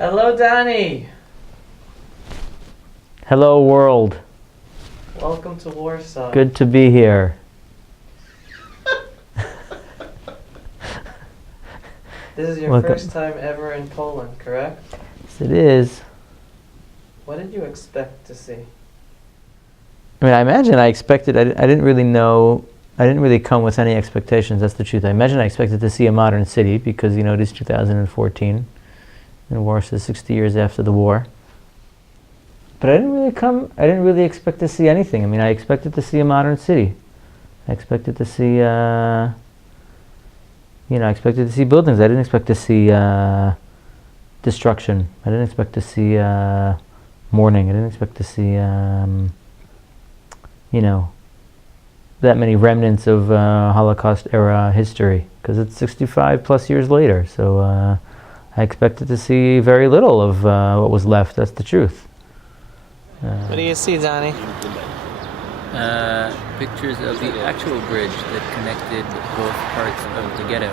Hello, Danny. Hello, world. Welcome to Warsaw. Good to be here. This is your first time ever in Poland, correct? Yes, it is. What did you expect to see? I mean, I imagine I expected, I didn't really know, I didn't really come with any expectations, that's the truth. I imagine I expected to see a modern city because, you know, it is 2014 and Warsaw is 60 years after the war. But I didn't really expect to see anything. I mean, I expected to see a modern city. I expected to see, I expected to see buildings. I didn't expect to see destruction. I didn't expect to see mourning. I didn't expect to see, that many remnants of Holocaust era history, because it's 65 plus years later. So I expected to see very little of what was left. That's the truth. What do you see, Donnie? Pictures of the actual bridge that connected both parts of the ghetto.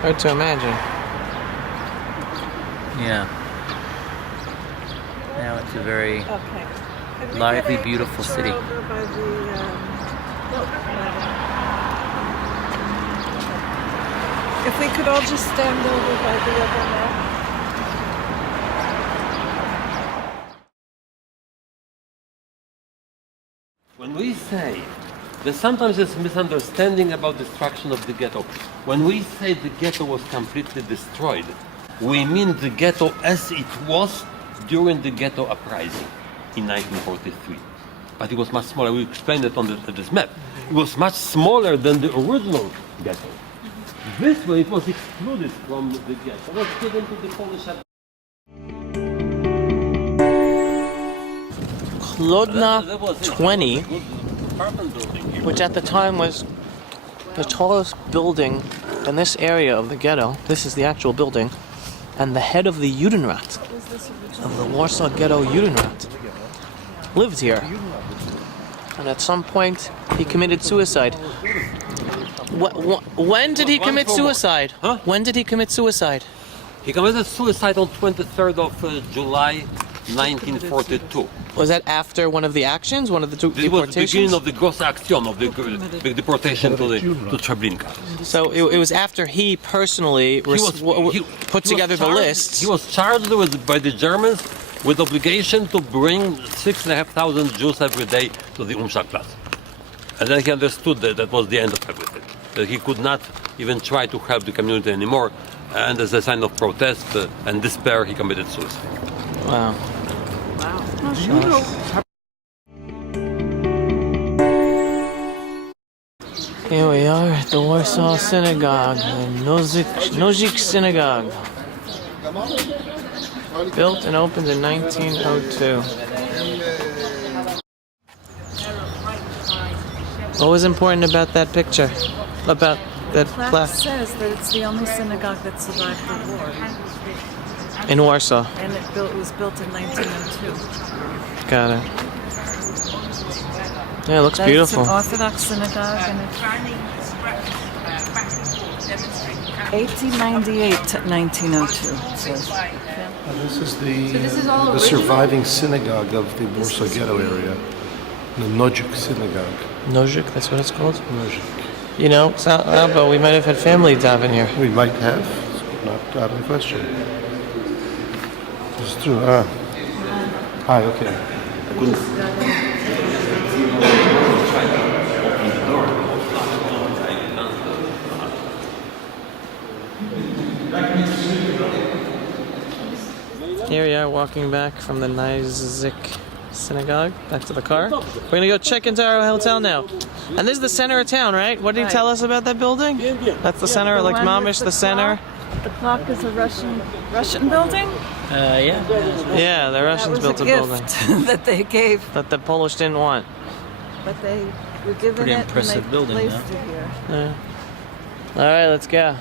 Hard to imagine. Yeah. Now it's a very lively, beautiful city. If we could all just stand over by the other map. When we say, there's sometimes this misunderstanding about destruction of the ghetto. When we say the ghetto was completely destroyed, we mean the ghetto as it was during the ghetto uprising in 1943. But it was much smaller. We explained it on this map. It was much smaller than the original ghetto. This way it was excluded from the ghetto. It was given to the Polish. Chlodna 20, which at the time was the tallest building in this area of the ghetto. This is the actual building. And the head of the Judenrat, of the Warsaw Ghetto Judenrat, lived here. And at some point, he committed suicide. When did he commit suicide? Huh? When did he commit suicide? He committed suicide on 23rd of July 1942. Was that after one of the actions, one of the This was the beginning of the gross action of the big deportation to Treblinka. So it was after he personally put together the list. He was charged by the Germans with obligation to bring 6,500 Jews every day to the Umschlagplatz. And then he understood that was the end of everything. That he could not even try to help the community anymore. And as a sign of protest and despair, he committed suicide. Wow. Here we are at the Warsaw Synagogue, the Nozik Synagogue. Built and opened in 1902. What was important about that picture? About that plaque? It says that it's the only synagogue that survived the war. In Warsaw. And it was built in 1902. Got it. Yeah, it looks beautiful. It's an Orthodox synagogue, and it's 1898 to 1902. It says. This is the surviving synagogue of the Warsaw Ghetto area, the Nozik Synagogue. Nozik, that's what it's called? Nozik. You know, but we might have had family daven here. We might have. It's not out of the question. It's true. Hi, okay. Here we are walking back from the Nozik Synagogue, back to the car. We're gonna go check into our hotel now. And this is the center of town, right? What did he tell us about that building? That's the center, like Mamish, the center. The clock is a Russian building? Yeah. Yeah, the Russians built a building. That they gave. That the Polish didn't want. But they were given Pretty it impressive and they building, placed huh? it here. Yeah. All right, let's go.